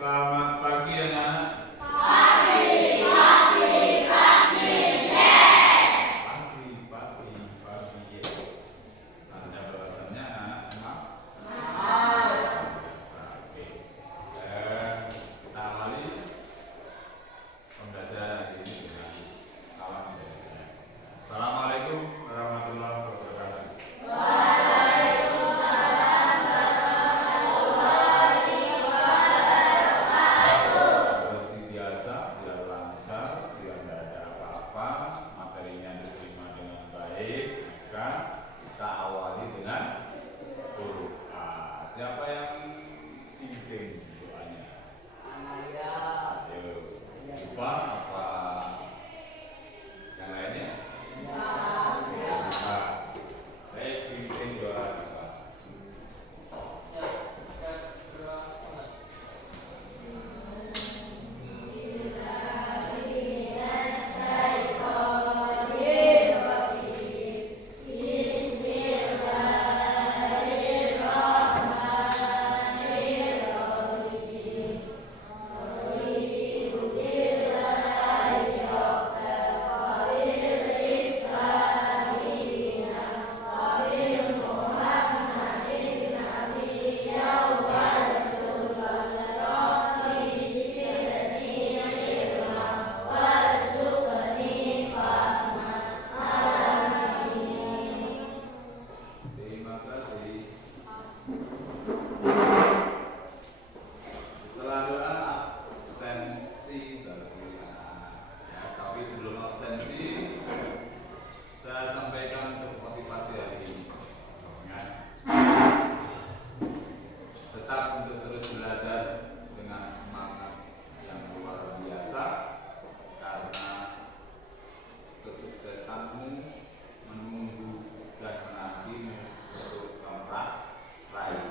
Selamat pagi anak-anak. Pagi, yes. Tanda balasannya anak-anak semua. Oke. Kita awali pembelajaran hari ini dengan salam dari saya. Assalamualaikum warahmatullahi wabarakatuh. Seperti biasa, tidak lancar, tidak ada apa-apa, materinya diterima dengan baik, maka kita awali dengan doa. Siapa yang pimpin doanya? Ayo, lupa apa yang lainnya? Lupa. Baik, pimpin doa kita. Terima kasih. Setelah doa absensi bagi anak-anak. Ya, tapi sebelum absensi, saya sampaikan untuk motivasi hari ini. Ingat, tetap untuk terus belajar dengan semangat yang luar biasa, karena kesuksesanmu menunggu dan menantimu untuk kamu raih.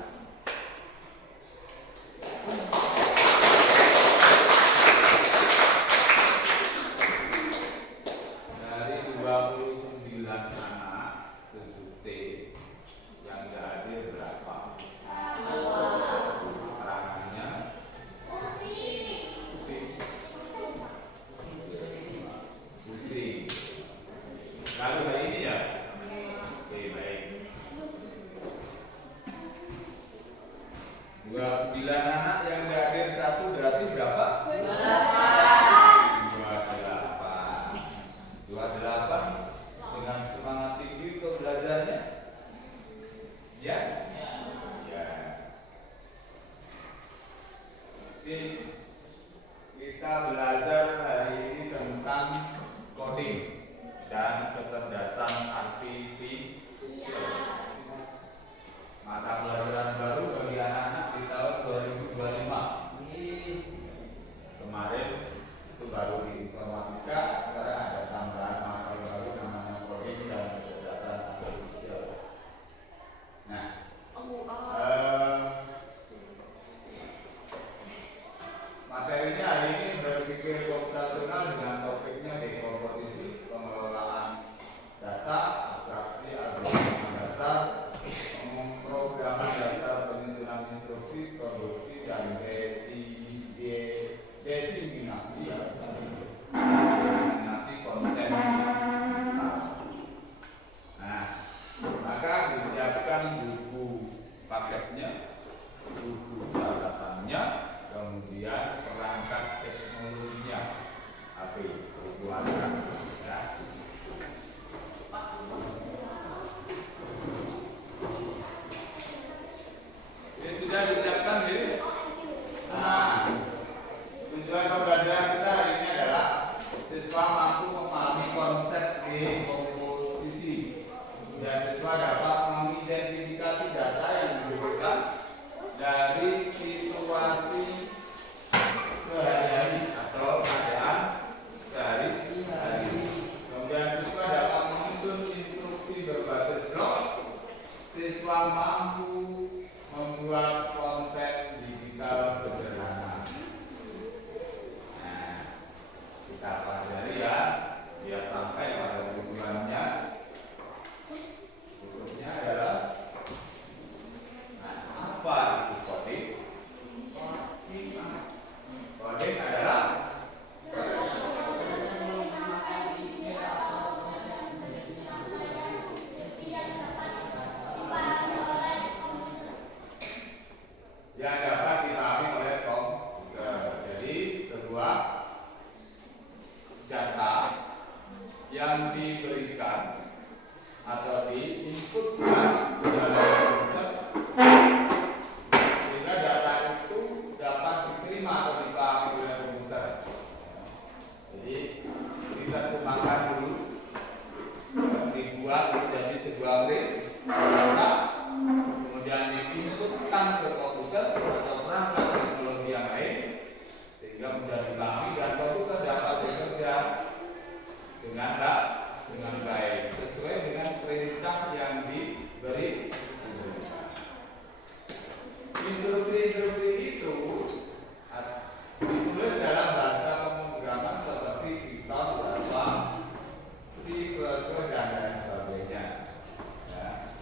Dari 29 anak 7C yang tidak hadir berapa? Keterangannya pusing. Lalu hari ini ya? Oke, baik. 29 anak yang tidak hadir satu berarti berapa? 28 dengan semangat tinggi untuk belajarnya? Ya? Ya. Oke, kita belajar hari ini tentang coding dan kecerdasan artifisial. Mata pelajaran baru bagi anak-anak di tahun 2025. Kemarin itu baru di informatika, sekarang ada tambahan mata baru namanya coding dan kecerdasan artifisial. Nah, materinya hari ini berpikir komputasional dengan topiknya dekomposisi, pengelolaan data, abstraksi, algoritma dasar, pemrograman dasar, penyusunan instruksi, produksi, dan desiminasi konten. Nah, maka disiapkan buku paketnya, buku catatannya, kemudian perangkat teknologinya, HP, buku anak, ya. Ini sudah disiapkan, ya? Nah, tujuan pembelajaran kita hari ini adalah siswa mampu memahami konsep dekomposisi dan siswa dapat mengidentifikasi data yang dibutuhkan dari situasi sehari-hari atau keadaan sehari-hari. Kemudian siswa dapat menyusun instruksi berbasis blok. Siswa mampu membuat konten digital sederhana. Nah, kita pelajari ya, biar sampai pada tujuannya. Berikutnya adalah, nah, apa itu coding? yang dapat dipahami oleh komputer. Jadi sebuah data yang diberikan atau diinputkan dalam komputer sehingga data itu dapat diterima atau dipahami oleh komputer. Jadi kita kembangkan dulu, dibuat menjadi sebuah data, kemudian diinputkan ke komputer atau perangkat teknologi yang lain sehingga mudah dipahami dan komputer dapat bekerja dengan baik sesuai dengan perintah yang diberi. Instruksi-instruksi itu ditulis dalam bahasa pemrograman seperti Python, Java, C++, dan lain sebagainya. Ya.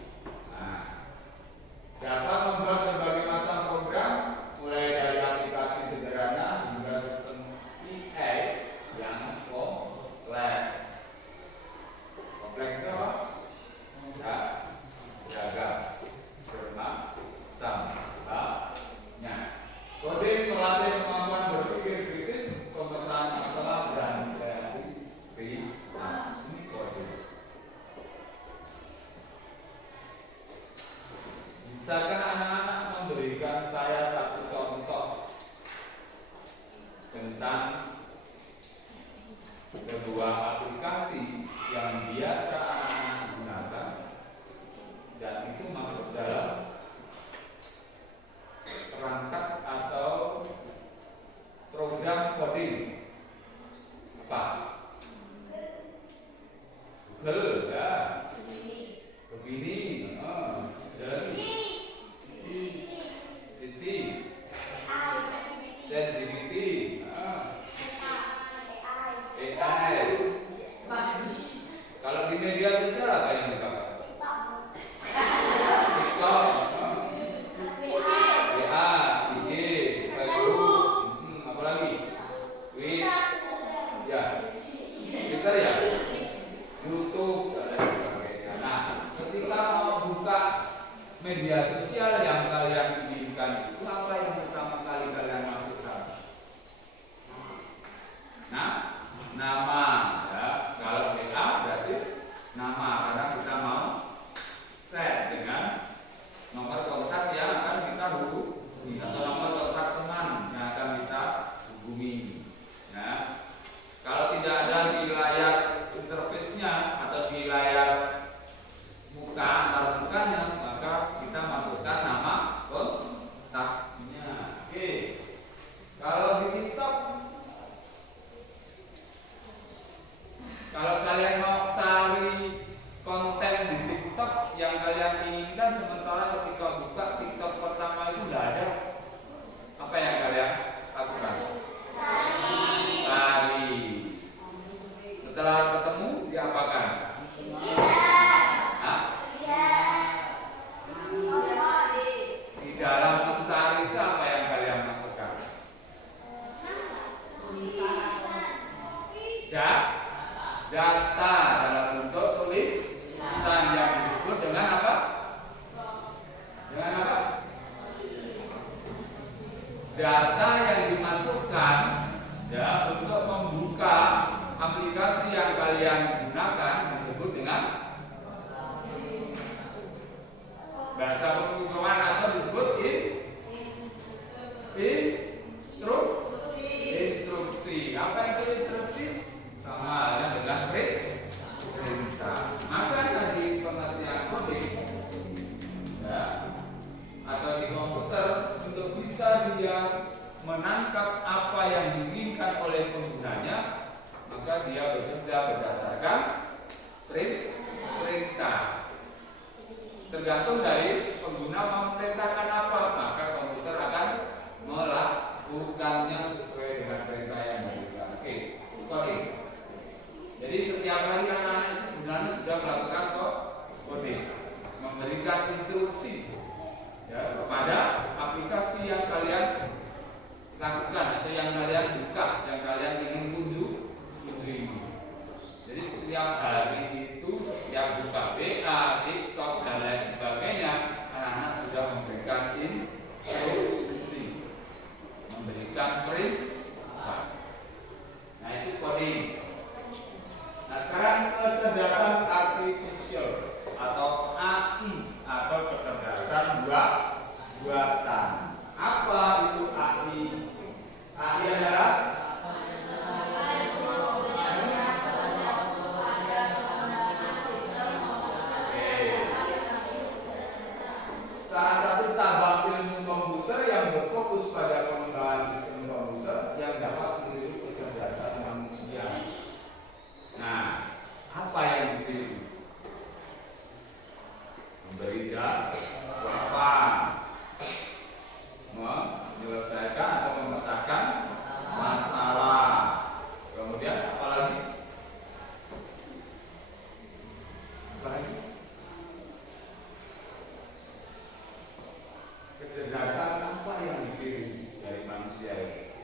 Nah, dapat membuat berbagai macam program, mulai dari aplikasi sederhana hingga sistem AI yang kompleks. Kompleks itu apa? Ya, beragam, bermacam-macamnya. Coding melatih kemampuan berpikir kritis, pemecahan masalah, dan kreativitas. Ini coding. Bisakah anak-anak memberikan saya satu contoh tentang sebuah aplikasi yang biasa anak-anak gunakan dan itu masuk dalam perangkat atau program coding? Apa? Google, ya. Begini, dan Cici, ChatGPT, AI. Kalau di media sosial apa yang dipakai? TikTok, WA, IG, Facebook, apa lagi? Twitter, ya, Twitter ya, YouTube, dan lain sebagainya. Nah, ketika mau buka media sosial yang kalian inginkan itu apa yang pertama kali kalian masukkan? Nah, nama, ya. Kalau WA berarti nama karena kita mau set dengan nomor kontak yang akan kita hubungi atau nomor kontak teman yang akan kita hubungi. Ya. Kalau tidak ada di layar interface-nya atau di layar muka antar mukanya, maka kita masukkan nama kontaknya. Oke. Kalau di TikTok, kalau kalian mau cari konten di TikTok yang kalian inginkan, sementara ketika buka TikTok pertama itu tidak ada, apa yang kalian lakukan? Cari. Setelah ketemu, diapakan? Hah? Di dalam mencari itu apa yang kalian masukkan? Data dalam bentuk tulisan yang disebut dengan apa? Dengan apa? Data yang dimasukkan ya untuk membuka aplikasi yang kalian gunakan disebut dengan bahasa pemrograman atau disebut instruksi. Apa itu instruksi? Sama halnya dengan perintah. Maka di pengertian coding ya, atau di komputer, untuk bisa dia menangkap apa yang diinginkan oleh penggunanya, maka dia bekerja berdasarkan perintah. Tergantung dari pengguna memerintahkan apa, maka komputer akan melakukannya sesuai dengan perintah yang diberikan. Oke, coding. Jadi setiap hari anak-anak itu sebenarnya sudah melakukan coding, memberikan instruksi ya, kepada aplikasi yang kalian lakukan atau yang kalian buka, yang kalian ingin kunjungi. Jadi setiap hari itu, setiap buka WA, TikTok, dan lain sebagainya, anak-anak sudah memberikan instruksi. menyelesaikan atau memecahkan masalah. Kemudian apa lagi? Apa lagi? Kecerdasan apa yang dipilih dari manusia ini?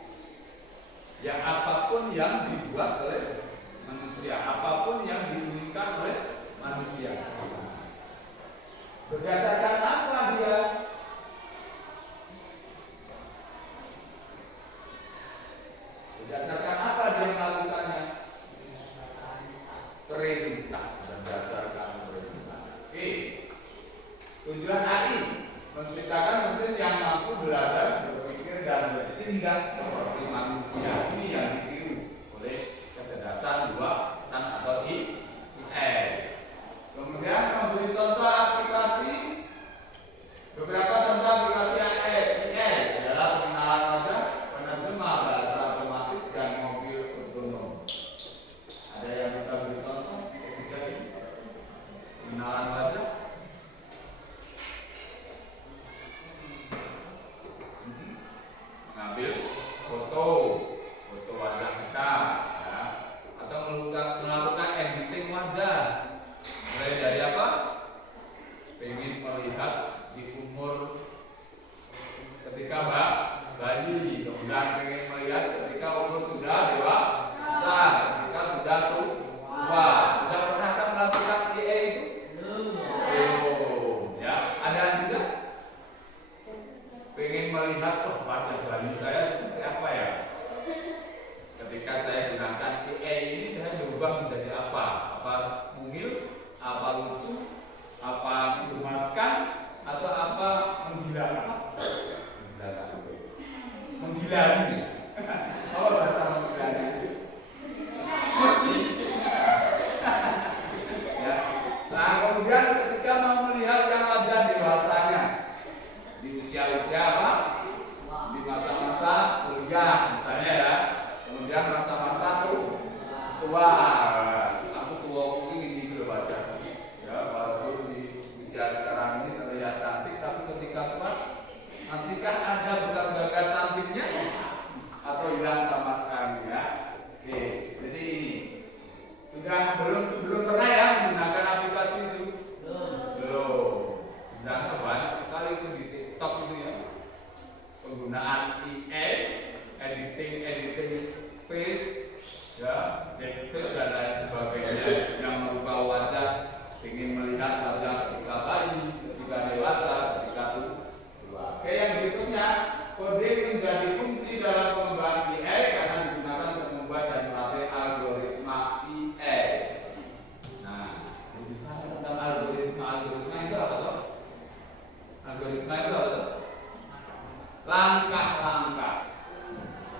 Ya apapun yang dibuat oleh manusia, apapun yang diinginkan oleh manusia. Berdasarkan apa dia? Berdasarkan apa dia melakukannya? Perintah. Berdasarkan perintah. Oke. Tujuan AI menciptakan mesin yang mampu belajar, berpikir dan bertindak seperti manusia. Ini yang ditiru oleh kecerdasan buatan atau AI. Kemudian memberi contoh aplikasi. Beberapa contoh aplikasi AI adalah pengenalan wajah, penerjemah bahasa otomatis dan mobil otonom. Ada yang bisa beri contoh ketiga ini? Pengenalan wajah, mengambil foto wajah kita, ya. Atau melakukan editing wajah. Mulai dari apa? Pengen melihat di umur ketika bayi, kemudian pengen melihat ketika umur sudah dewasa, ketika sudah tua. Sudah pernah kan melakukan AI itu? Belum. Ya, ada juga pengen melihat wajah bayi saya seperti apa ya? Ketika saya gunakan AI ini, saya berubah menjadi apa? Apa mungil? Apa lucu? Apa mengemaskan? Atau apa menggila? Menggilani. Apa bahasa menggilani itu? Ya. Nah, kemudian ketika mau melihat yang wajah dewasanya di usia-usia apa? Di masa-masa kuliah misalnya ya. Kemudian masa-masa tua. Aku tua ini gitu wajah. Ya, walaupun di usia sekarang ini terlihat cantik, tapi ketika tua masihkah ada bekas-bekas cantiknya atau hilang sama sekali ya? Oke, jadi ini sudah belum pernah ya menggunakan aplikasi itu? Belum. Sudah banyak sekali itu di TikTok itu ya. Penggunaan AI, editing face, ya, face dan lain sebagainya yang merubah wajah, ingin melihat wajah ketika bayi, ketika dewasa, ketika tua. Oke, yang berikutnya, coding menjadi kunci dalam pengembangan AI karena digunakan untuk membuat dan melatih algoritma AI. Nah, bicara tentang algoritma itu apa tuh? Algoritma itu apa tuh? Langkah-langkah.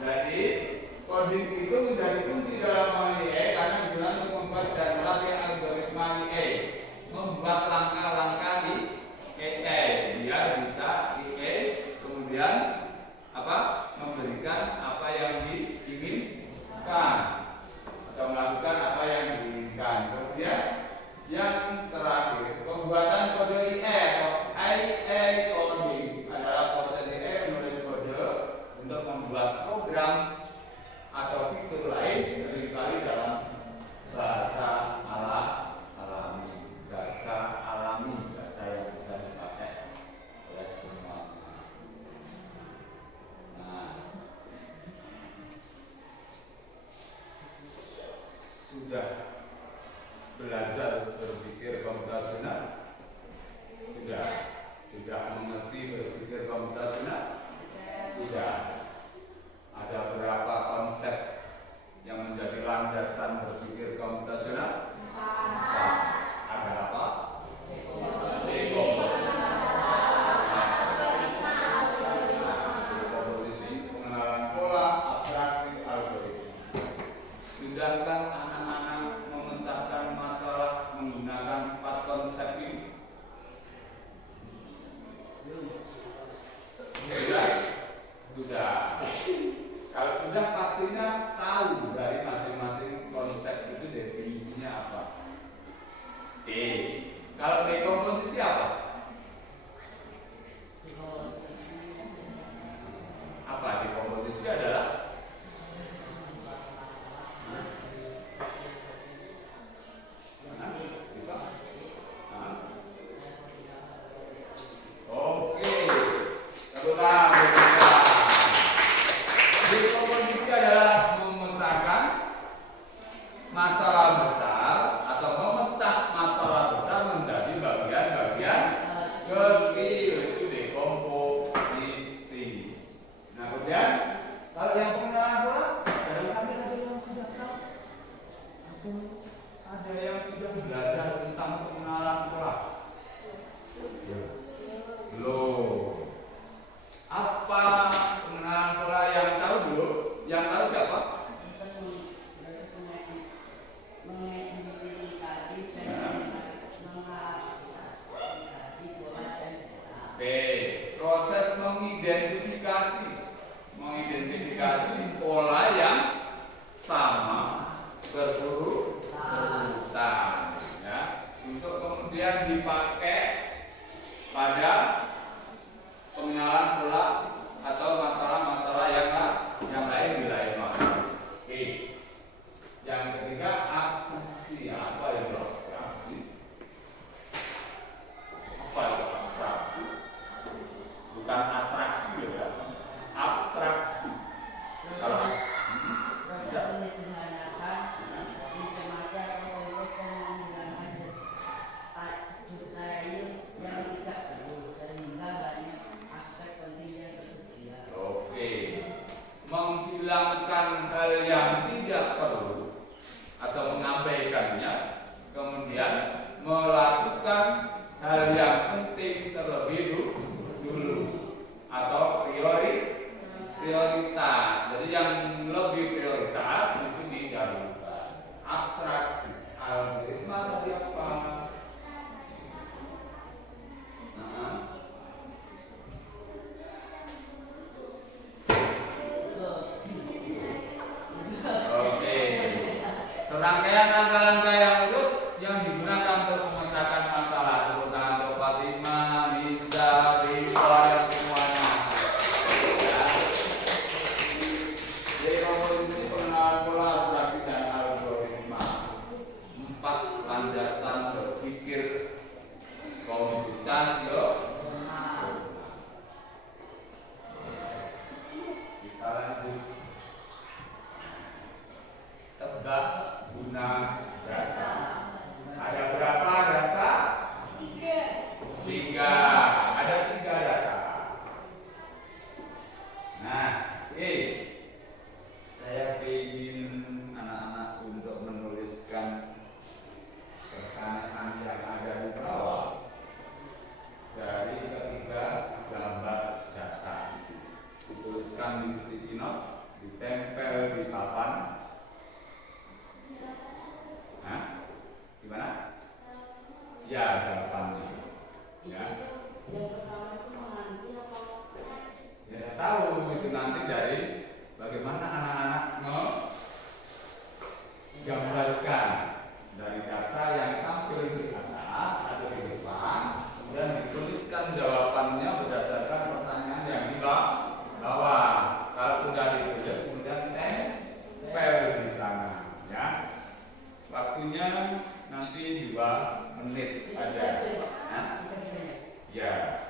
Jadi coding itu menjadi kunci dalam mengenai AI karena digunakan untuk membuat dan melatih algoritma AI, membuat langkah-langkah di AI biar bisa AI kemudian apa? Memberikan apa yang diinginkan atau melakukan apa yang diinginkan. Kemudian yang terakhir, pembuatan kode AI atau AI coding adalah proses AI menulis kode untuk membuat program atau fitur lain seringkali dalam bahasa alami, bahasa yang bisa dipakai oleh semua. Nah, sudah belajar berpikir komputasional? Sudah mengerti berpikir komputasional? Sudah. Ada berapa konsep yang menjadi landasan berpikir komputasional? Ada apa? Komposisi, pengenalan pola, abstraksi, algoritma. Sudahkah anak-anak memecahkan masalah menggunakan 4 konsep ini? Sudah. dikasih pola yang sama berurutan, ya, untuk kemudian dipakai pada pengenalan pola atau masalah-masalah yang lain di lain waktu. Oke. Yang ketiga abstraksi. Apa itu abstraksi? Apa itu abstraksi? Bukan atraksi loh ya. Abstraksi. Kalau proses menyederhanakan informasi atau konsep penggunaan detail yang tidak perlu sehingga banyak aspek penting yang tersedia. oke, menghilangkan hal yang tidak perlu atau mengabaikannya, kemudian melakukan hal yang penting terlebih dulu atau prioritas. Jadi yang lebih prioritas itu didahulukan. Abstraksi. Algoritma tadi apa? Nah, oke. Serangkaian langkah-langkah yang urut yang digunakan untuk memecahkan masalah. Tepuk tangan untuk Fatimah, Nisa, Rifa, dan semuanya. Ya. Jadi komposisi pengenalan pola, abstraksi, dan algoritma. 4 landasan berpikir komputasional. Kita lanjut. Tebak guna data. Ada berapa data? 3. Ada 3 data. Nah, saya ingin anak-anak untuk menuliskan pertanyaan yang ada di bawah dari ketiga gambar data. Dituliskan di sticky note, ditempel di papan. Hah? Gimana? Ya, jawabannya. Ya. Ya, tahu itu nanti dari bagaimana anak-anak menggambarkan dari data yang tampil di atas atau di depan, kemudian dituliskan jawabannya berdasarkan pertanyaan yang di bawah. Kalau sudah ditulis, kemudian tempel di sana, ya. Waktunya nanti 2 menit aja. Nah, ya.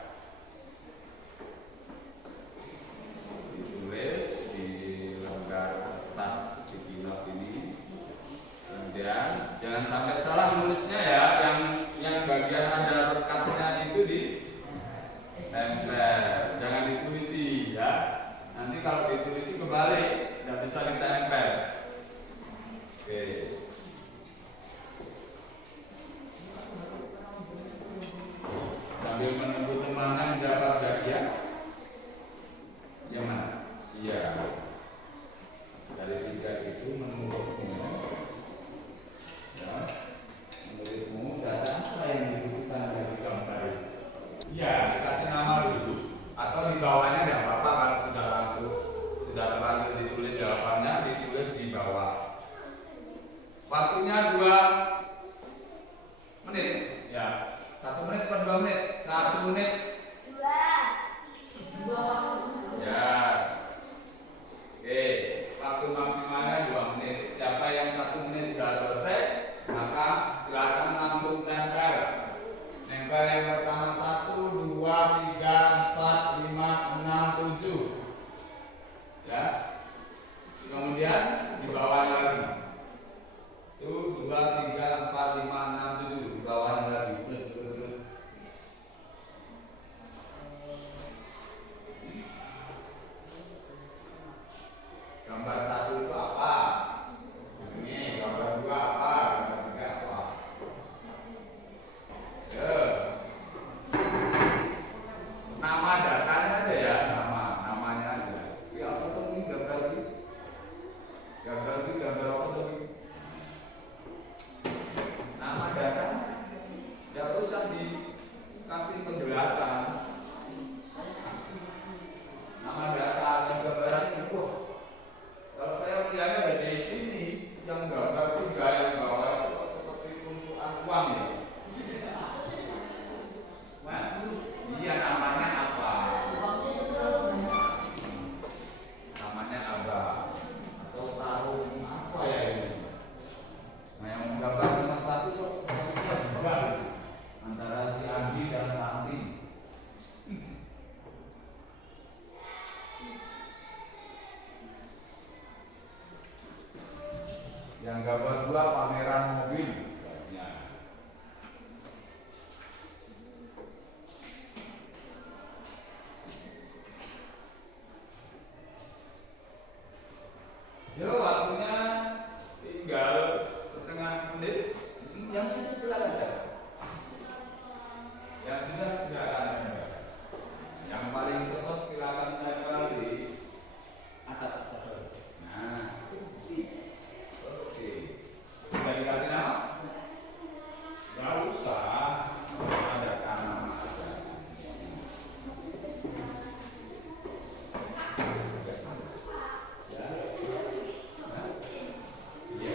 Ditulis di lembar kertas sticky note ini. Kemudian jangan sampai salah nulisnya ya. Yang bagian ada rekatnya itu di tempel. Jangan ditulisi ya. Nanti kalau ditulisi kebalik, tidak bisa ditempel. Oke. Sambil menunggu teman-teman dapat bagian. Yang mana? Iya. Dari 3 itu menurutmu, ya, menurutmu data apa yang dibutuhkan dari gambar itu? Iya, dikasih nama dulu atau di bawahnya tidak apa-apa kalau sudah terlanjur ditulis jawabannya, ditulis di bawah. Waktunya 2 menit, ya. 1 menit atau 2 menit? 1 menit. 2 Ya. Ya waktunya tinggal setengah menit. Yang sudah silakan ya. Yang sudah silakan ya. Yang paling cepat silakan tempel di Atas. nah. Oke. Sudah dikasih nama? Nggak usah. Ada nama aja. Ya. Nah. Iya.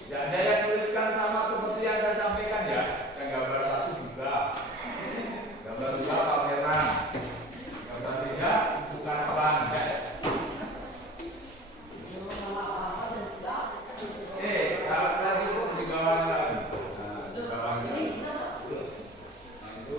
Tidak ada yang tuliskan sama seperti yang saya sampaikan ya. Yang gambar 1 juga, gambar 2 pameran, gambar 3 bukan apa-apa. Kalau lagi itu di bawah lagi. Nah, di bawah lagi. Nah, itu.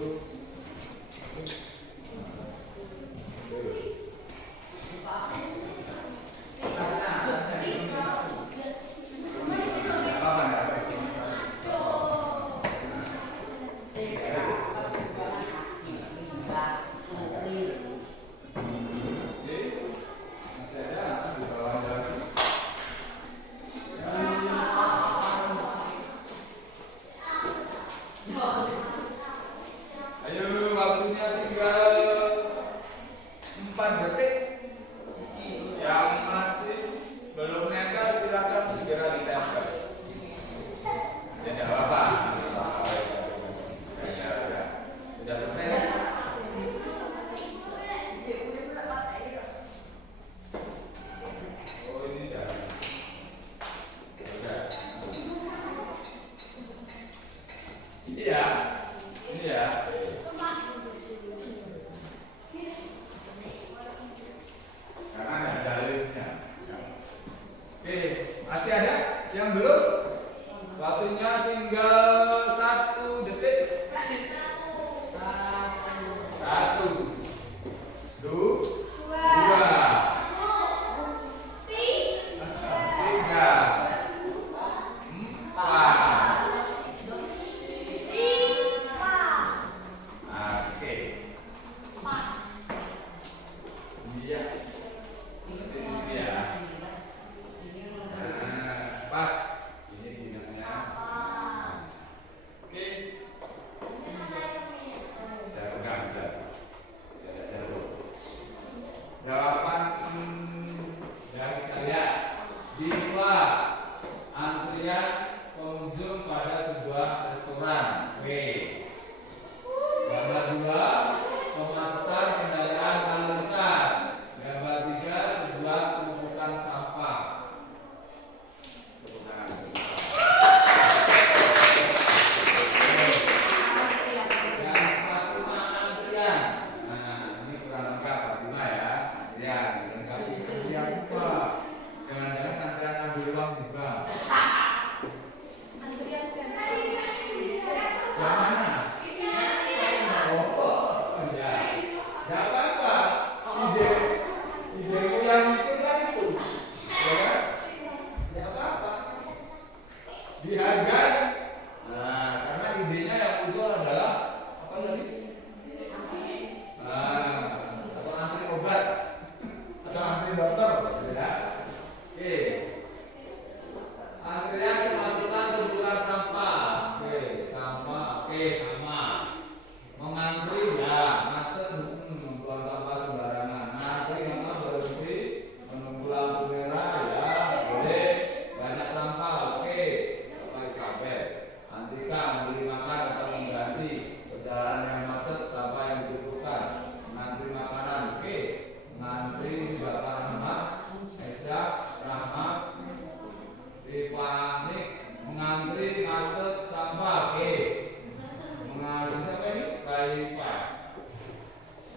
Ayo, waktunya tinggal 4 detik. Yang masih belum nempel silakan segera ditempel. Ya tidak apa-apa. Ya. Sudah selesai. Oh ini dah. Sudah. Iya. Ini ya.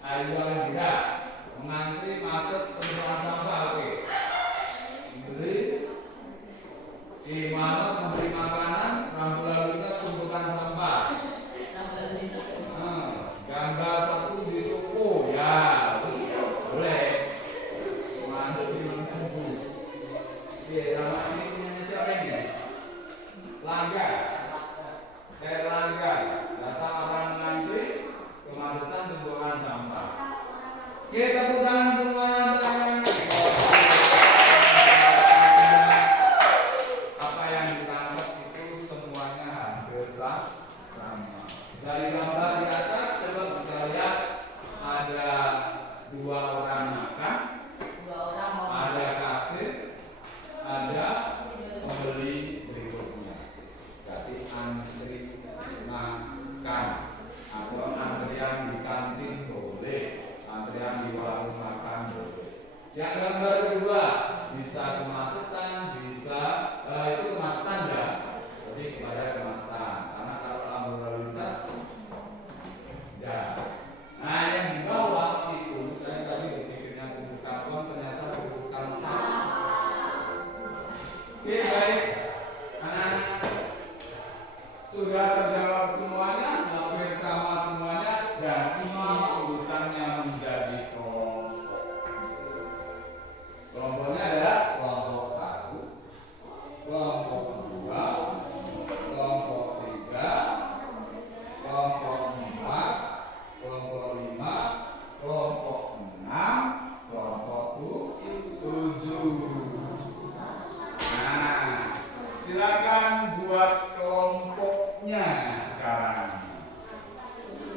Ayo tidak mengantri macet pembuangan sampah. Oke. Inggris. Imanot memberi makanan, rambu lalu lintas tumpukan sampah. Gambar satu di toko, ya boleh. Mantap di mana tunggu. Oke, sama ini punya siapa ini? Langgar. Langgar. Data orang mengantri kemacetan tumpukan sampah. Oke, tepuk tangan semuanya. Apa yang ditangkap itu semuanya hampir sama. Dari gambar di atas coba kita lihat ada 2 orang makan, ada kasir, ada pembeli berikutnya. Berarti antri makan atau antrian di kantin boleh, antrian di warung makan boleh. Yang gambar kedua bisa kemacetan, bisa itu kemacetan ya. Jadi kepada kemacetan karena kalau lampu lalu lintas ya. Nah yang di bawah itu saya tadi berpikirnya bubuk karbon, ternyata bubuk kalsium. Oke baik, anak-anak sudah terjawab semuanya, hampir sama semuanya, dan ini urutannya menjadi kelompok. Kelompoknya ada kelompok 1, kelompok 2, kelompok 3, kelompok 4, kelompok 5, kelompok 6, kelompok 7. Nah, silakan buat kelompoknya sekarang.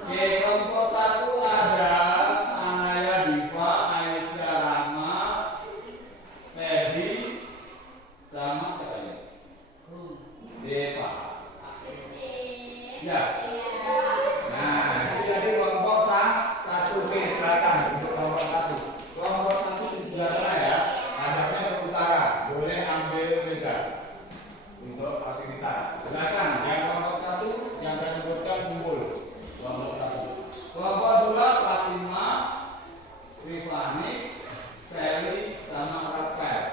Oke, kelompok 1 ada Anaya Diva, Aisyah Rama, Feby, sama siapa ya? Deva. Ya. Nah, itu jadi kelompok 1. Oke, silakan untuk kelompok 1. Kelompok 1 di sebelah sana ya. Hadapnya ke utara. Boleh ambil beda untuk fasilitas. Silakan yang kelompok 1 yang saya sebutkan kumpul. Kelompok 1. Kelompok 2 Fatima, Rifani, Sally, sama Rafael.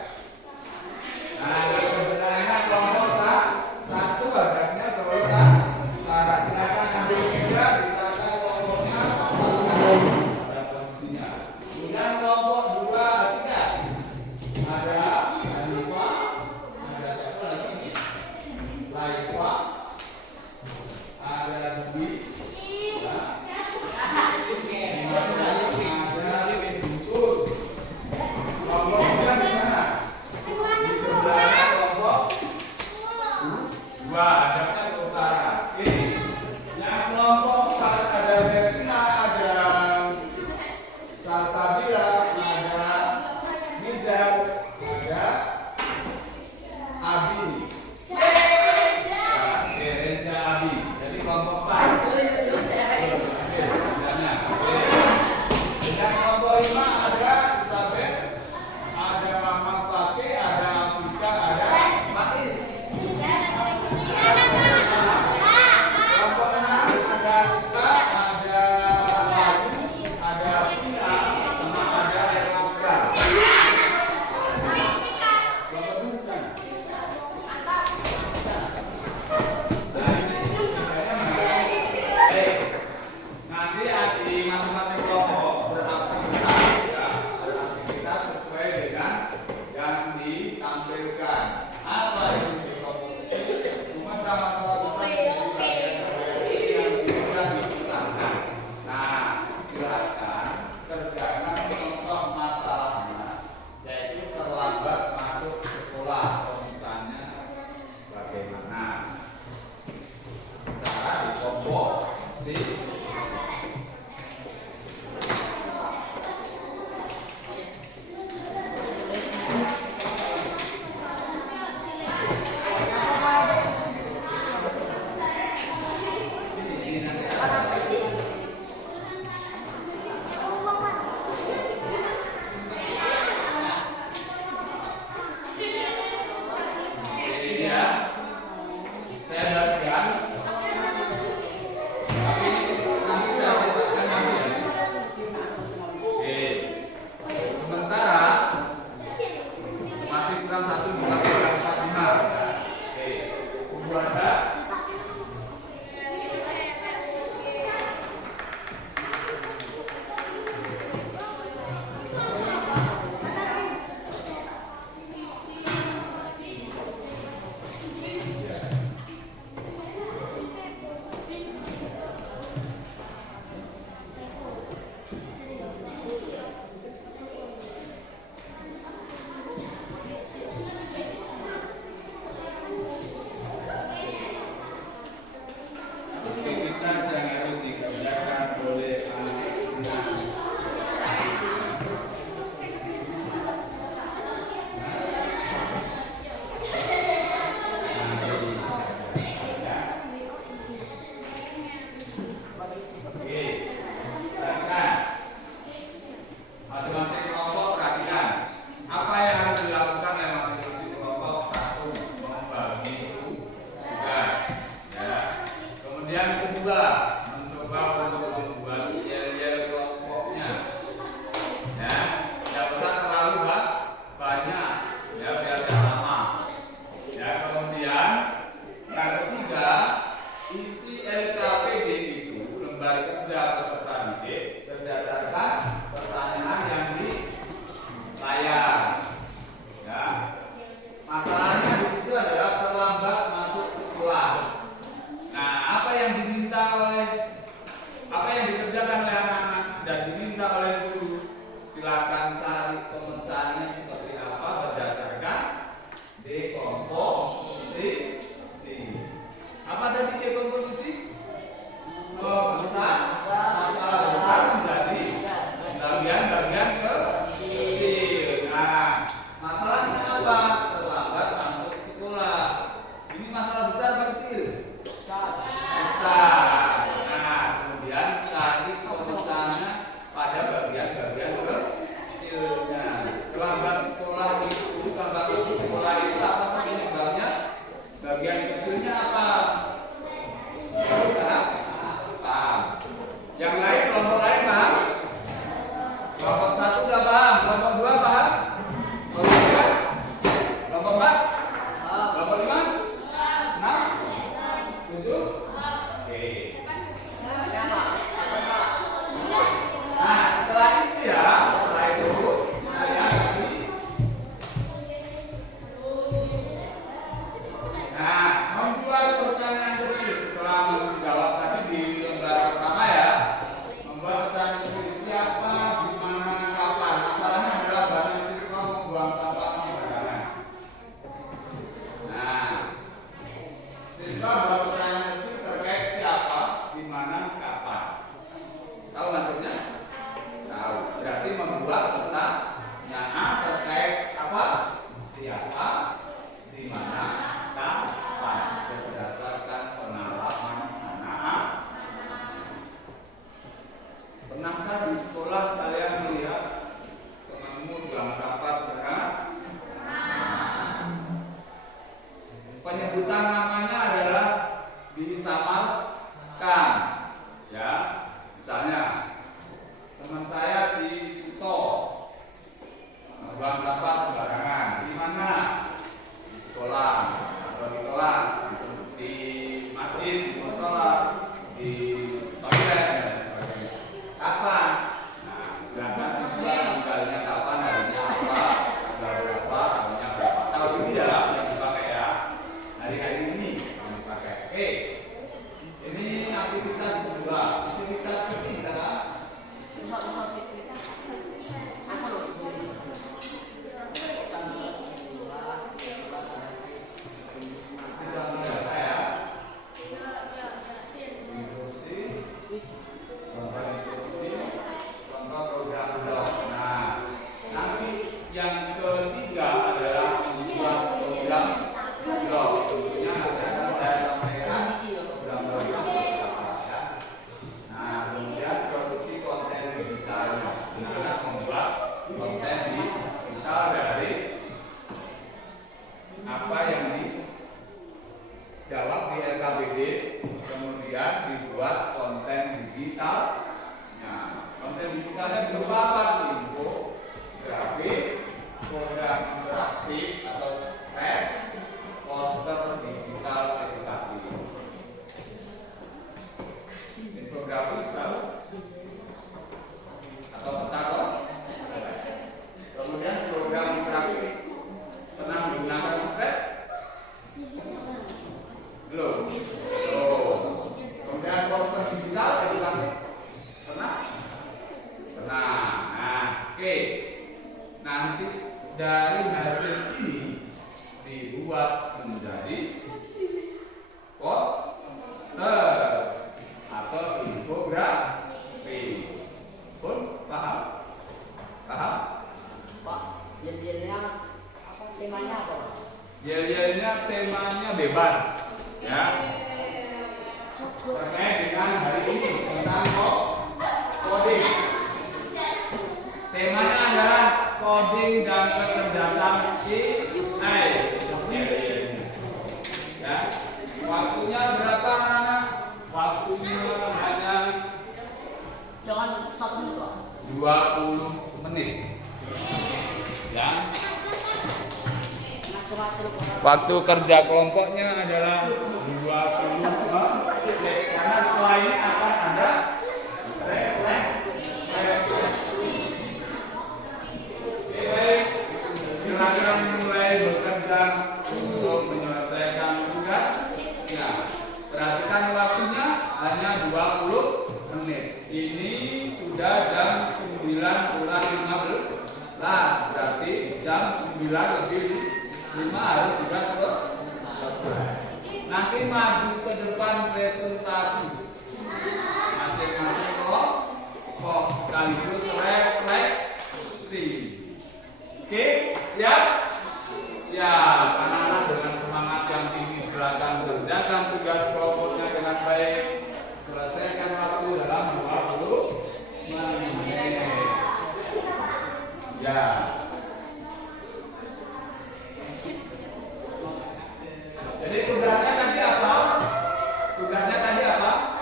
Nah, sebenarnya kelompok 1 hadapnya ke utara. Silakan ambil meja, ditata kelompoknya pada posisinya. Kemudian kelompok 2 ada 3. Ada Hanifa, ada siapa lagi? Laifa, ada Dwi, ya. Ada Guntur. Kelompoknya di sana. Di sebelah kelompok 2 hadapnya ke utara. Oke. Yang kelompok 1 ada Bertina, ada Salsabila, ada Nizar, ada Abi. Oke, Reza Abi. Jadi kelompok 4. Oke, bedanya. Yang kelompok 5 ada Isabel, ada Mama Fakih, ada Afrika, ada Faiz. Kelompok 6 ada Rita, ada Ayu, ada Tina, sama ada Erlangga. Kelompok 7 sana. Nah, ini bedanya mana? Baik. Nanti di masing-masing kelompok beraktivitas ya, beraktivitas sesuai dengan yang ditampilkan. Apa itu di kelompok kecil? Cuma sama-sama besar yang bisa diusahakan. Nah, silakan kerjakan contoh masalahnya, yaitu terlambat masuk sekolah. Misalnya bagaimana cara di kelompok si silakan cari pemecahannya seperti apa berdasarkan dekomposisi. Apa tadi dekomposisi? Pemecahan masalah besar menjadi bagian-bagian kecil. Nah, masalahnya apa? Terlambat masuk sekolah. Ini masalah besar atau kecil? Besar. Nah, kemudian cari pemecahannya pada bagian-bagian kecilnya. Terlambat sekolah itu, terlambat masuk sekolah itu apa penyebabnya? Bagian kecilnya apa? Paham. Yang lain, kelompok lain paham? Kelompok 1 udah paham, kelompok 2 paham? Kelompok 3? Kelompok 4? Kelompok 5? 6? 7? Oke. Nah, setelah itu ya, setelah itu saya lagi. Nah, membuat pertanyaan kecil setelah menjawab tadi di lembar pertama ya. Membuat pertanyaan kecil siapa, di mana, kapan. Masalahnya adalah banyak siswa membuang sampah sembarangan. Nah, siswa membuat pertanyaan kecil terkait siapa, di mana, kapan. Tahu maksudnya? Tahu. Berarti membuat pertanyaan terkait apa? Siapa, di mana, kapan. Berdasarkan pengalaman anak. Pernahkah di sekolah kalian melihat temanmu buang sampah sembarangan? Penyebutan namanya adalah disamarkan. Ya, misalnya teman saya si Suto buang sampah sembarangan. Di mana? Di sekolah atau di kelas, di masjid, di musola, di toilet dan sebagainya. Kapan? Nah, misalnya siswa tinggalnya kapan, harinya apa, tanggal berapa, tahunnya berapa. Tahu tidak yang dipakai ya? Hari-hari ini yang dipakai. Oke. Ini aktivitas kedua. Aktivitas ketiga. Kita melihat ya. Instruksi, contoh program blog. Nah, nanti yang ketiga adalah membuat program blog. Tentunya nanti akan saya sampaikan program blognya seperti apa ya. Nah, kemudian produksi konten digital. Nah, membuat konten digital dari apa yang dijawab di LKPD, kemudian dibuat konten digital. Nah, konten digitalnya berupa apa? Info, grafis, program interaktif atau slide, poster digital edukatif. Infografis tahu? Atau petaton? Kemudian program interaktif. Pernah menggunakan slide? Belum. Kemudian poster digital edukatif. Pernah? Pernah. Nah, oke. Nanti dari hasil ini dibuat menjadi poster atau infografi. Pun paham? Paham? Pak, yel-yelnya apa temanya apa? Yel-yelnya temanya bebas, ya. Terkait dengan hari ini tentang coding. Temanya adalah coding dan kecerdasan AI. Ya. Waktunya berapa anak? Waktunya hanya Jangan 1 menit Pak. 20 menit. Ya. Macam-macam orang. Waktu kerja kelompoknya adalah 20 menit. Karena setelah ini akan ada silakan mulai bekerja untuk menyelesaikan tugas. Ya, perhatikan waktunya hanya 20 menit. Ini sudah jam 9 kurang 15. Nah, berarti jam 9:05 harus sudah selesai. Nanti maju ke depan presentasi. Masing-masing kelompok sekaligus refleksi. Oke, siap? Siap. Anak-anak dengan semangat yang tinggi silakan kerjakan tugas kelompoknya dengan baik. Selesaikan waktu dalam 20 menit. Ya. Jadi tugasnya tadi apa? Tugasnya tadi apa?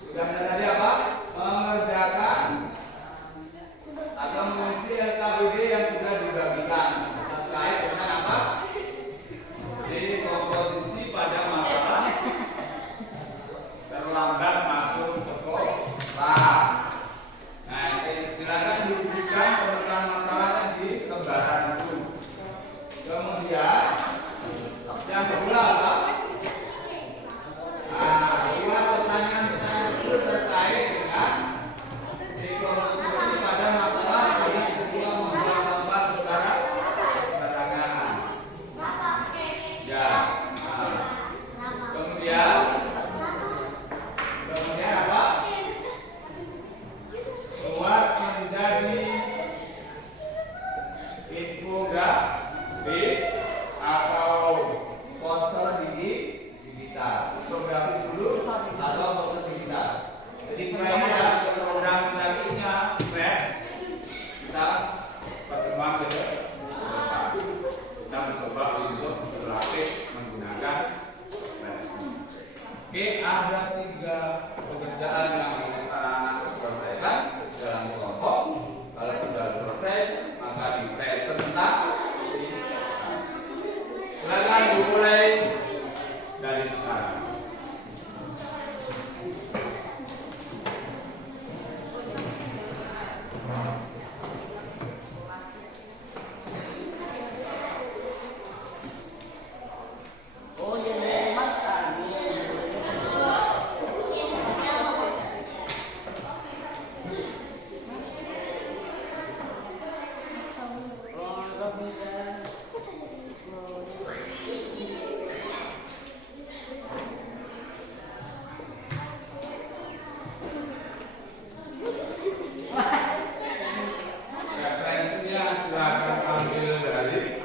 Tugasnya tadi apa? Mengerjakan atau mengisi LKBD yang sudah dibagikan terkait dengan apa? Jadi komposisi pada masalah terlambat masuk sekolah. Nah, silakan diisikan pemecahan masalahnya di lembaran itu. Kemudian yang kedua apa? Nah, dua pertanyaan itu terkait dengan komposisi pada masalah yang kedua membuat sampah sembarangan. Ya. Nah. Kemudian apa? Buat menjadi infografis atau poster digital. Infografis dulu atau poster digital. Jadi setelah ini ya program nantinya spread kita pertemuan ke depan. Kita mencoba untuk berlatih menggunakan spread. Oke, ada 3 pekerjaan yang harus anak-anak selesaikan dalam kelompok. Kalau sudah selesai, maka dipresentasi. Silakan dimulai dari sekarang. Oh, jadi makan. Referensinya silakan ambil dari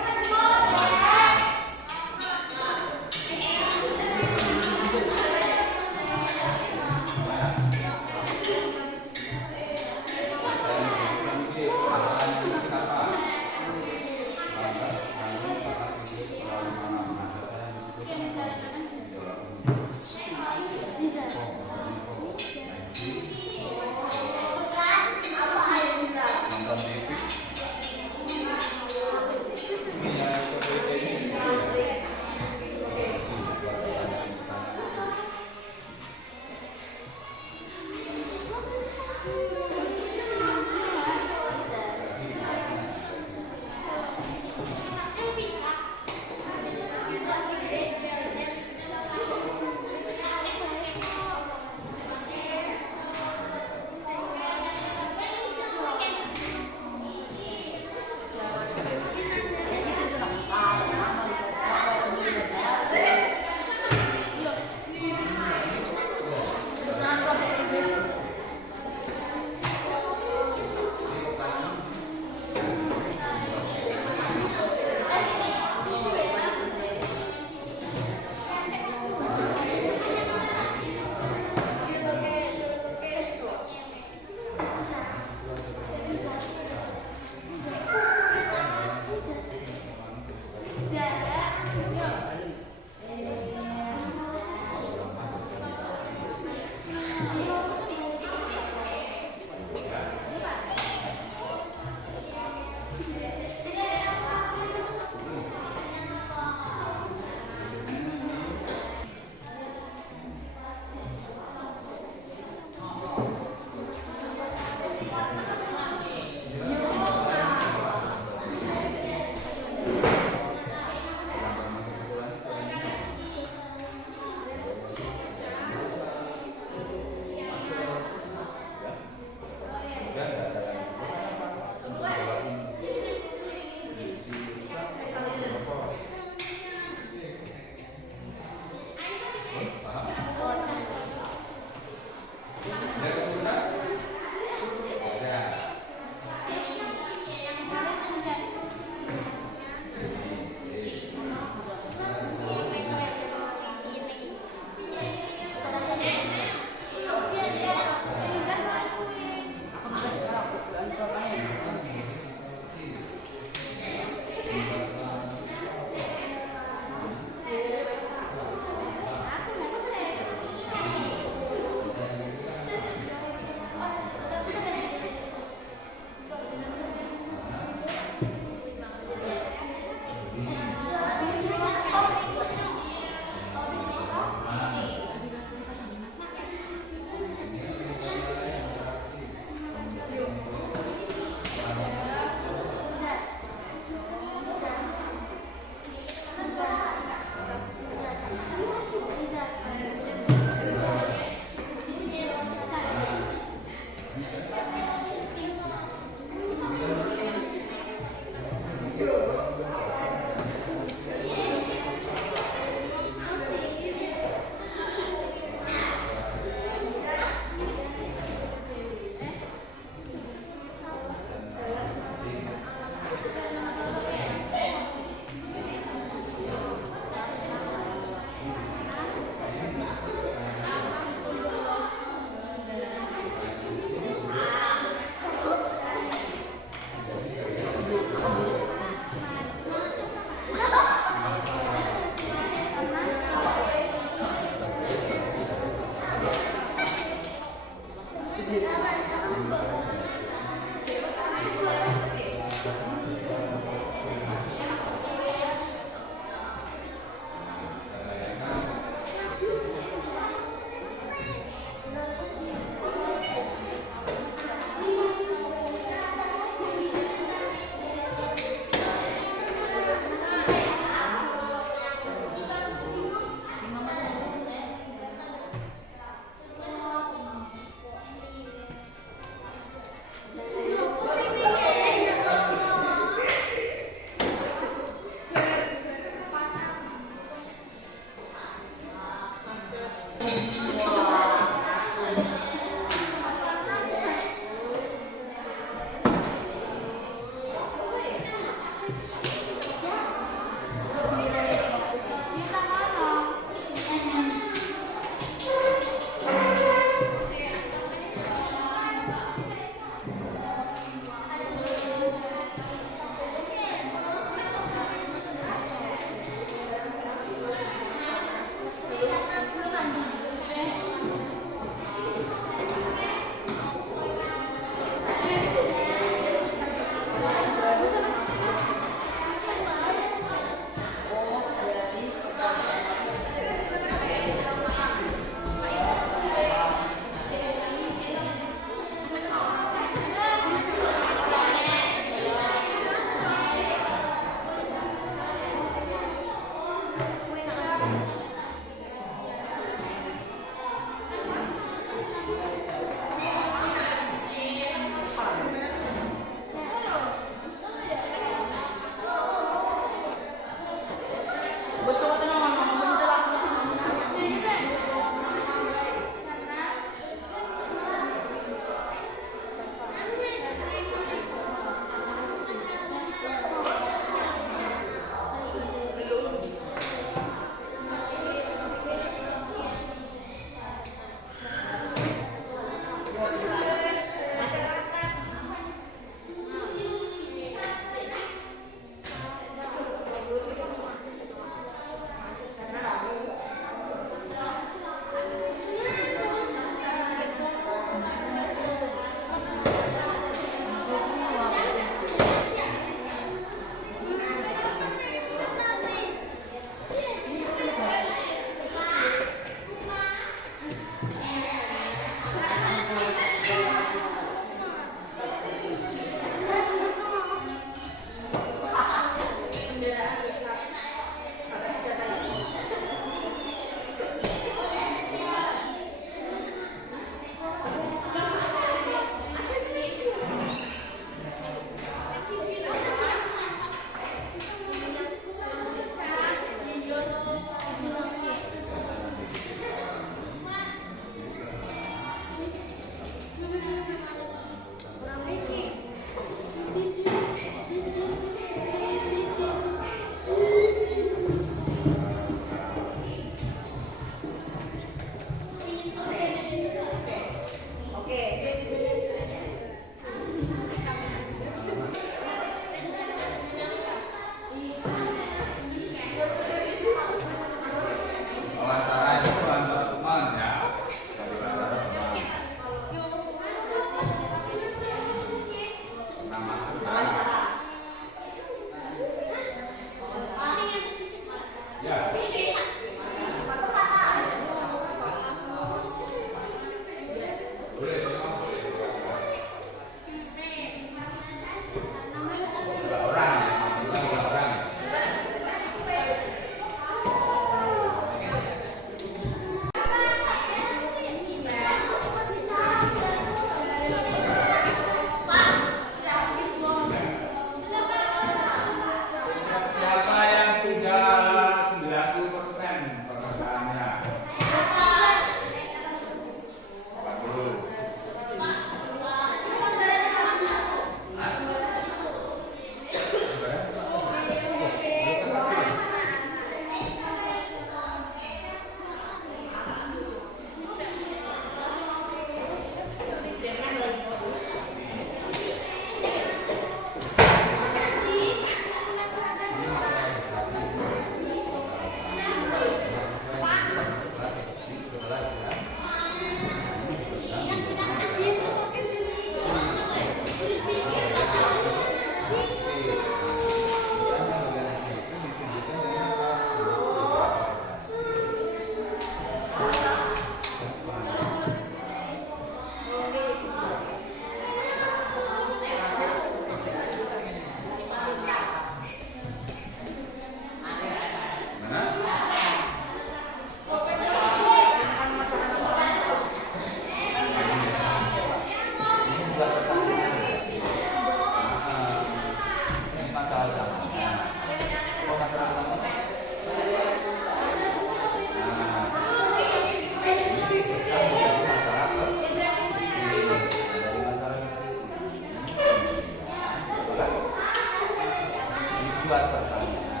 dibuat pertanyaan.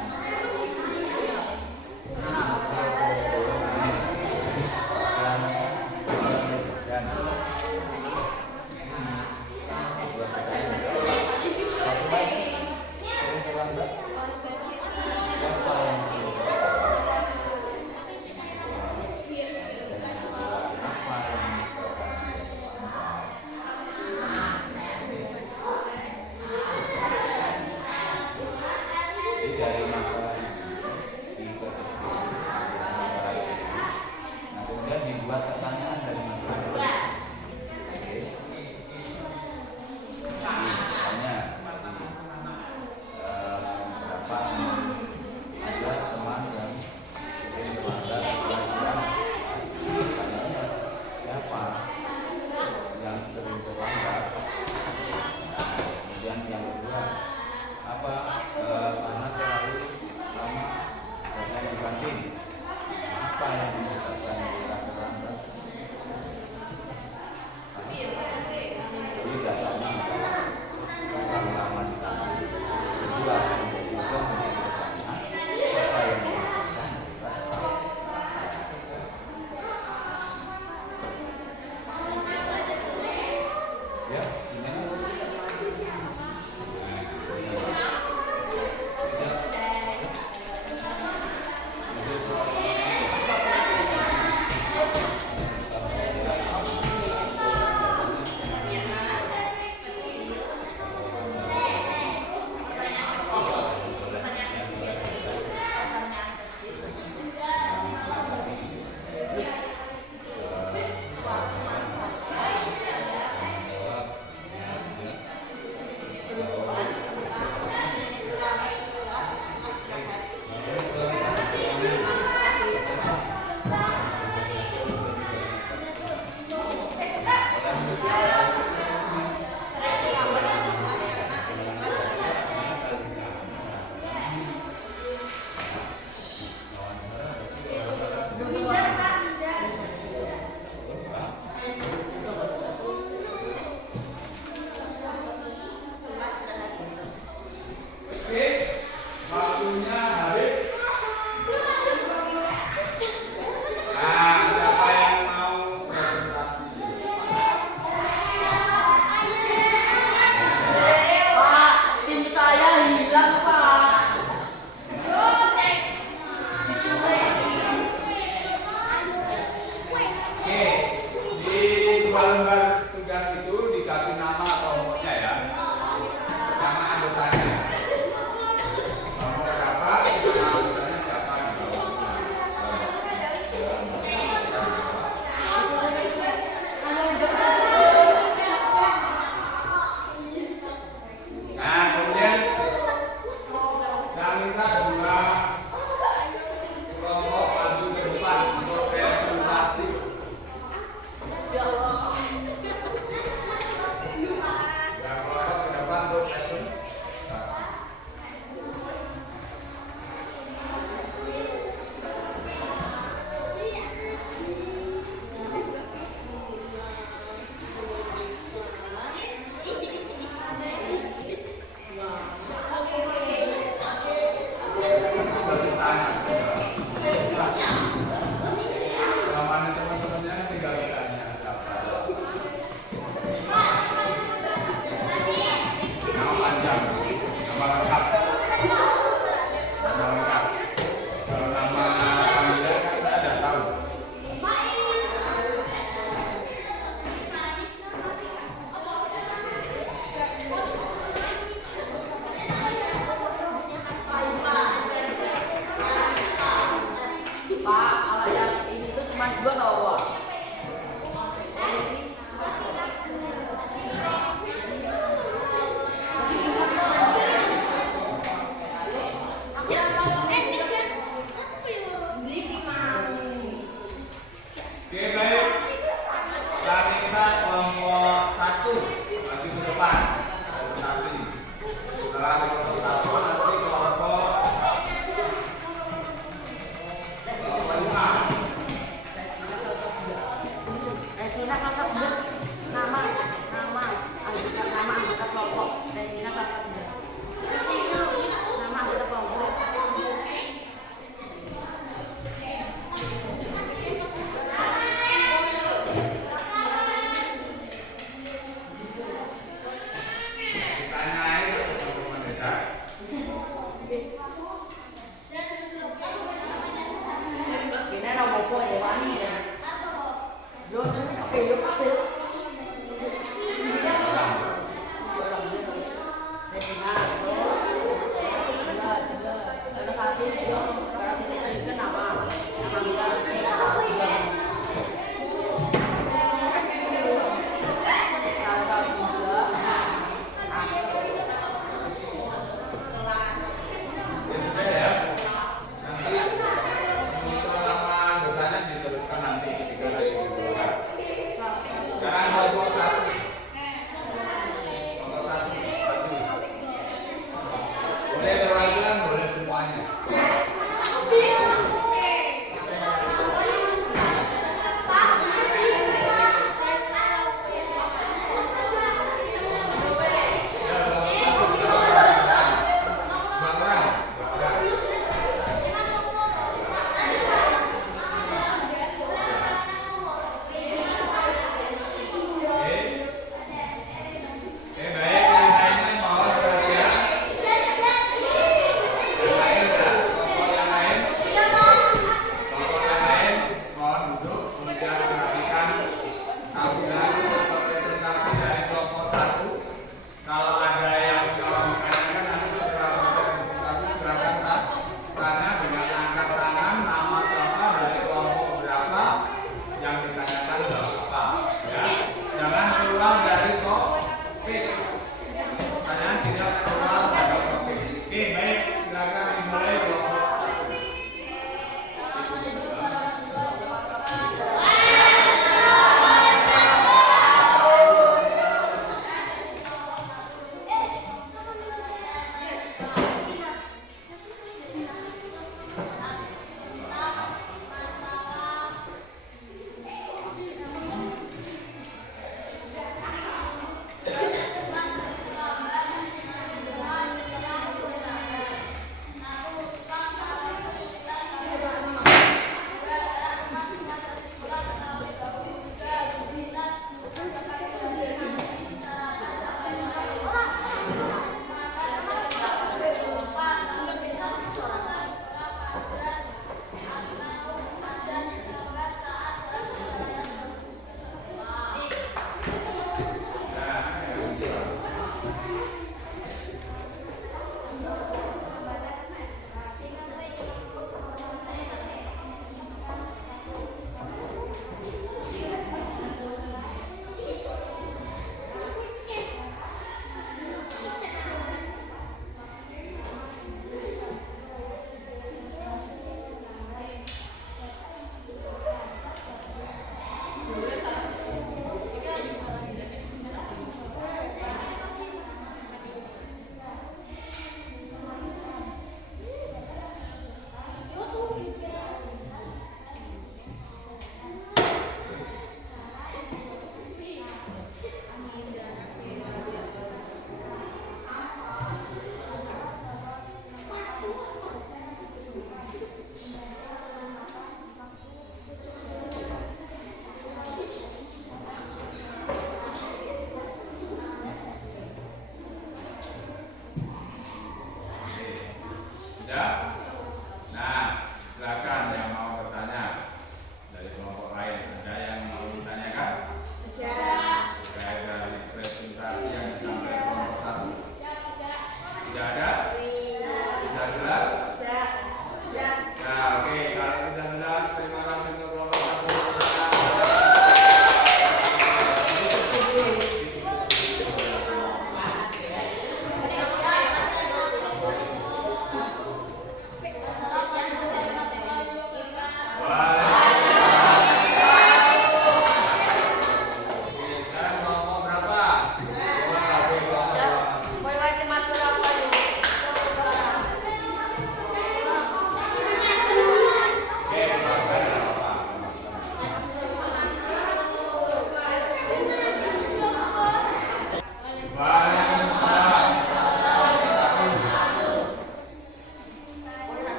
Dari masalah ini nah kemudian dibuat pertanyaan dari masalah itu. Misalnya berapa ada teman yang sering melanggar kira-kira siapa yang sering melanggar. Kemudian yang kedua apa karena terlalu lama berada di kantin, apa yang menyebabkan kita terlambat? Jadi dasarnya terlalu lama di kantin. Kedua, juga menjadi pertanyaan apa yang menyebabkan kita terlambat? Ya, gimana? Oke, pertanyaan tidak keluar dari topik. Oke, baik, silakan dimulai kelompok satu.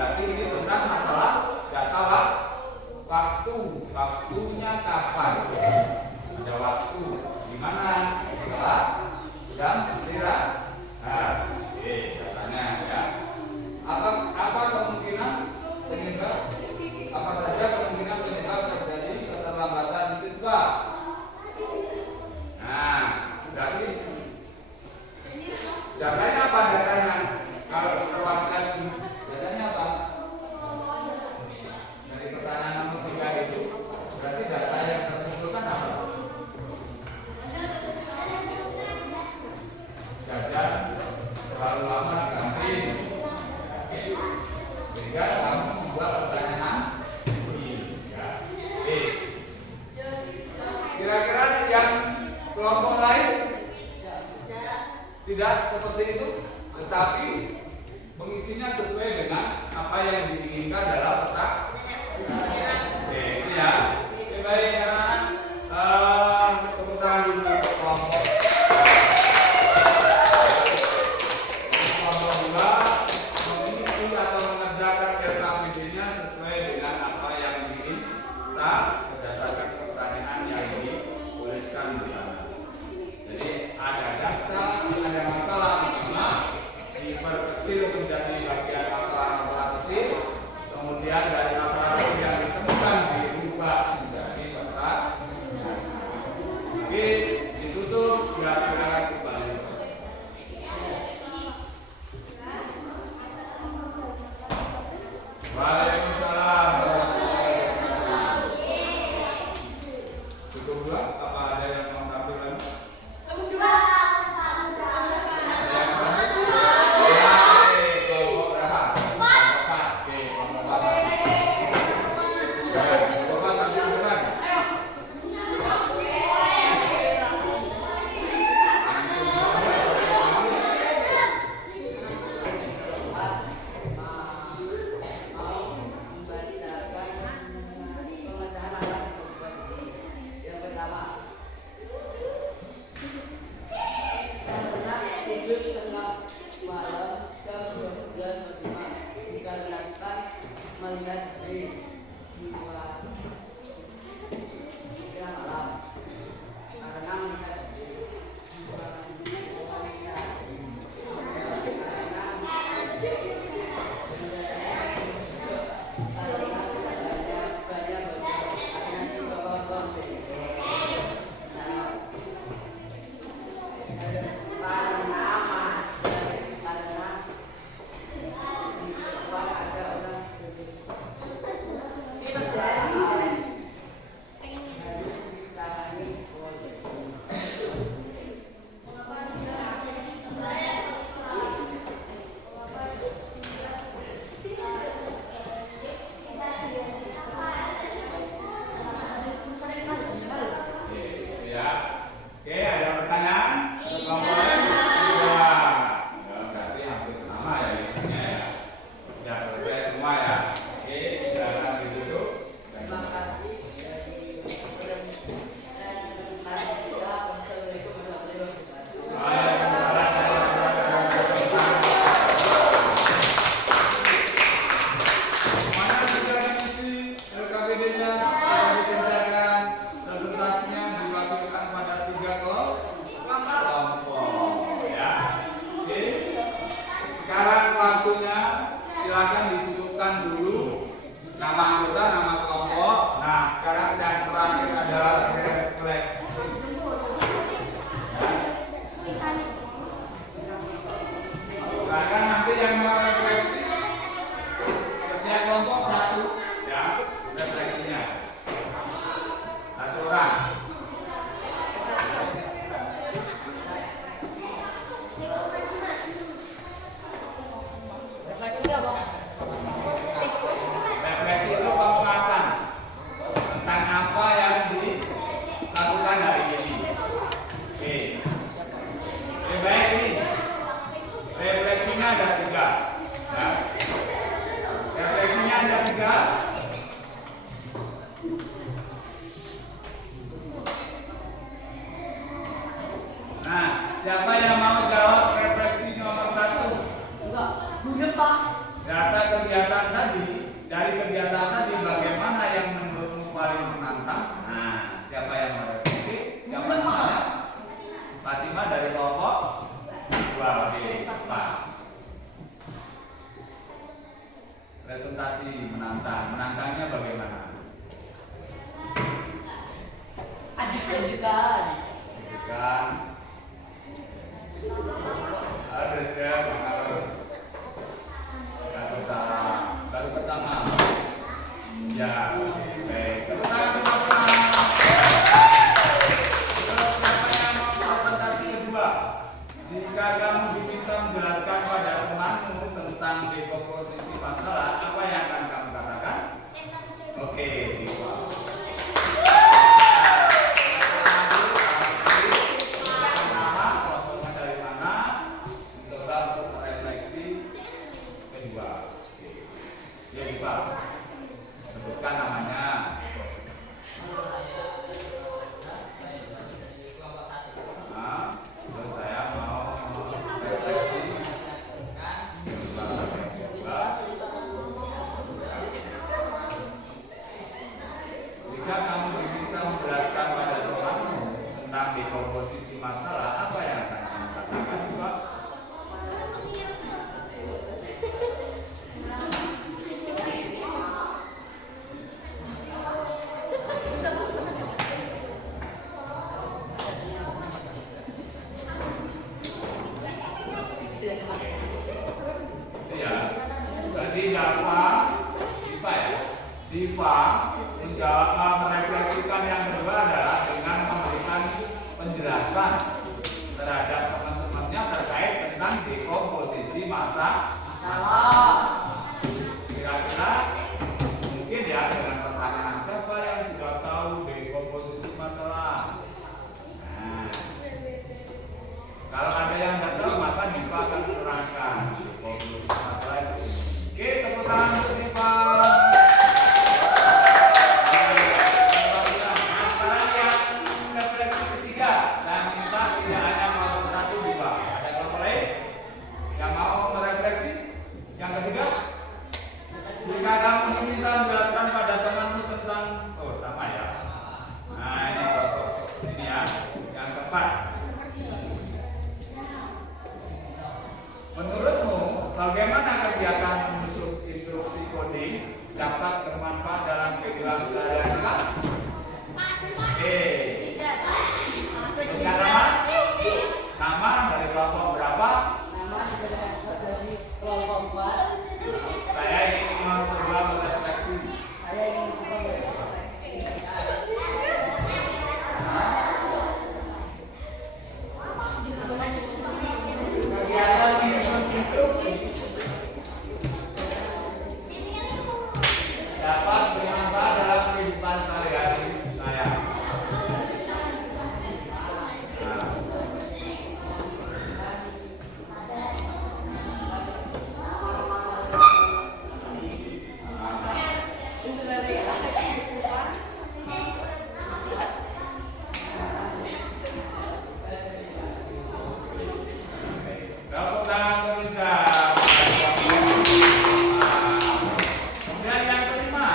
Berarti ini tentang masalah data waktunya kapan? Ada waktu di mana? Setelah jam istirahat. Nah, datanya ya. Apa kemungkinan penyebab? Apa saja kemungkinan penyebab terjadi keterlambatan siswa? Nah, berarti datanya apa datanya? Kalau perwakilan datanya apa? Dari pertanyaan nomor 3 itu berarti data yang terkumpulkan apa? Jajan terlalu lama di kantin sehingga kamu membuat pertanyaan ini ya. Kira-kira yang kelompok lain tidak seperti itu, tetapi mengisinya sesuai dengan apa yang diinginkan dalam petak. Itu ya. Baik, anak-anak, tepuk tangan dulu untuk kelompok. Kelompok 2 mengisi atau mengerjakan LKPD-nya sesuai dengan apa yang diminta berdasarkan pertanyaan yang dituliskan di sana. Jadi ada data, ada masalah diperkecil menjadi bagian masalah-masalah kecil, kemudian dari masalah yang ditemukan dirubah menjadi peta. Oke, ditutup, silakan kembali. Waalaikumsalam. Cukup dua? Apa ada yang mau tampil lagi? Refleksi itu kegiatan tadi bagaimana yang menurutmu paling menantang? Nah, siapa yang merefleksi? Siapa namanya? Fatima dari kelompok 2. Oke, Pak. Presentasi menantang. Menantangnya bagaimana? Adegan. Adegan. Adegan. Kata salah. Baru pertama. Ya, baik. Tepuk tangan teman-teman. Terus siapa yang mau presentasi kedua? Jika kamu diminta menjelaskan pada temanmu tentang dekomposisi masalah, apa yang akan kamu katakan? Oke, Diva. Nama, kelompoknya dari mana? Coba untuk merefleksi kedua. Ya, Diva. Sebutkan namanya. Nah, terus saya mau refleksi. Jika kamu diminta menjelaskan pada temanmu tentang dekomposisi masalah, apa yang akan kamu katakan, Pak? Ya, berarti Diva menjawab, merefleksikan yang kedua adalah dengan memberikan penjelasan terhadap teman-temannya terkait tentang dekomposisi masalah. Kira-kira mungkin ya dengan pertanyaan siapa yang sudah tahu dekomposisi masalah. Nah, kalau ada yang tidak tahu maka Diva akan terangkan dekomposisi masalah itu. Oke, tepuk tangan untuk Diva. Jika kamu diminta menjelaskan pada temanmu tentang, oh sama ya. Nah ini ya, yang keempat. Menurutmu bagaimana kegiatan menyusun instruksi coding dapat bermanfaat dalam kehidupan sehari-hari? Nama dari kelompok berapa? Nama dari kelompok 4. Saya ingin mencoba merefleksi. Saya ingin coba merefleksi. Kegiatan menyusun instruksi dapat bermanfaat dalam kehidupan sehari-hari saya. Tepuk tangan pemirsa. Kemudian yang kelima,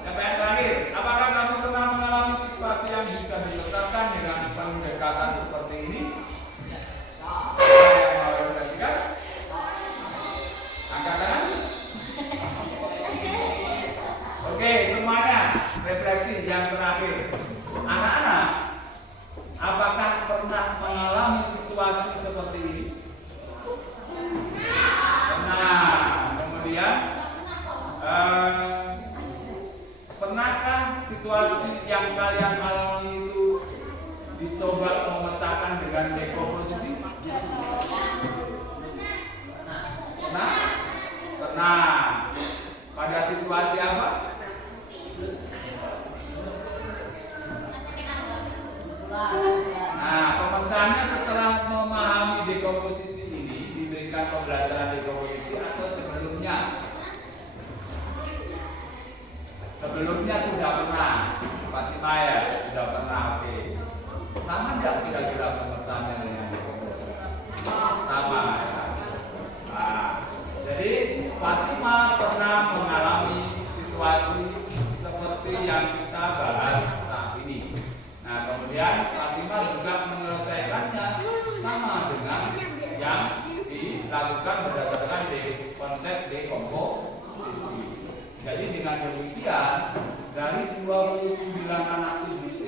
siapa yang terakhir? Apakah kamu pernah mengalami situasi yang bisa diletakkan dengan pendekatan seperti ini? Siapa yang mau refleksikan? Angkat tangan. Oke, semuanya refleksi yang terakhir. Anak-anak, apakah pernah mengalami situasi seperti ini? Nah, kemudian pernahkah situasi yang kalian alami itu dicoba memecahkan dengan dekomposisi? Pernah? Pernah. Pada situasi apa? Nah, pemecahannya setelah memahami dekomposisi ini diberikan pembelajaran dekomposisi atau sebelumnya? Sebelumnya sudah pernah, Fatima ya sudah pernah. Oke, sama nggak kira-kira pemecahannya dengan dekomposisi? Sama ya. Nah, jadi Fatima pernah mengalami komposisi. Jadi dengan demikian dari 29 anak IDP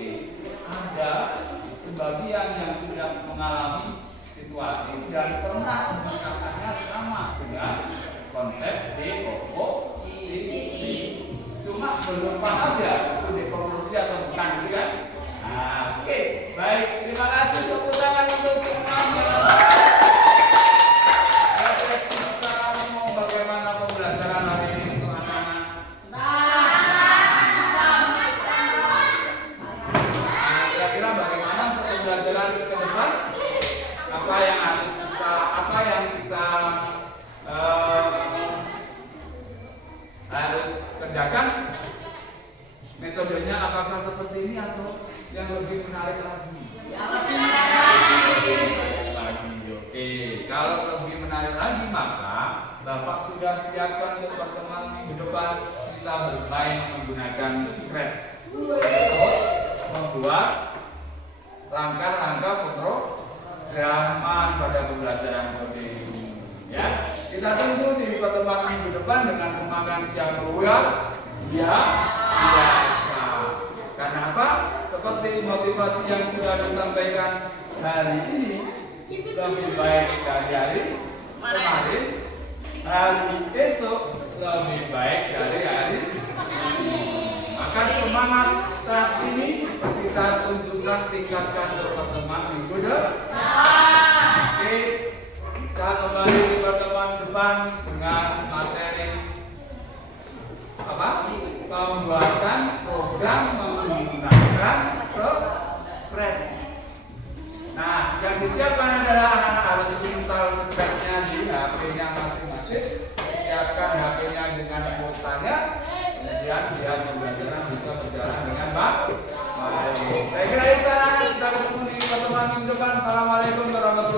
ada sebagian yang sudah mengalami situasi dan pernah menggunakannya sama dengan konsep dekomposisi. Cuma belum paham ya itu dekomposisi atau bukan gitu kan? Nah, oke. Baik, terima kasih tepuk tangan untuk semuanya. Sekarang mau bagaimana pembelajaran hari ini untuk anak-anak? Kira-kira bagaimana untuk pembelajaran ke depan? Apa yang kita harus kerjakan? Metodenya apakah seperti ini atau yang lebih menarik lagi? Oke. Kalau lebih menarik lagi maka Bapak sudah siapkan untuk pertemuan minggu depan kita bermain menggunakan secret untuk membuat langkah-langkah pemrograman pada pembelajaran coding ini. Ya, kita tunggu di pertemuan minggu depan dengan semangat yang luar biasa. Karena apa? Seperti motivasi yang sudah disampaikan hari ini, lebih baik dari hari kemarin, hari esok lebih baik dari hari ini. Maka semangat saat ini kita tunjukkan, tingkatkan untuk pertemuan minggu depan. Oke, kita kembali di pertemuan depan dengan materi apa? Pembuatan program menggunakan spread. Nah, yang disiapkan adalah anak-anak harus install spreadnya di HP-nya masing-masing. Siapkan HP-nya dengan kuotanya. Kemudian biar pembelajaran bisa berjalan dengan baik. Saya kira itu. Kita ketemu di pertemuan minggu depan. Assalamualaikum warahmatullahi wabarakatuh.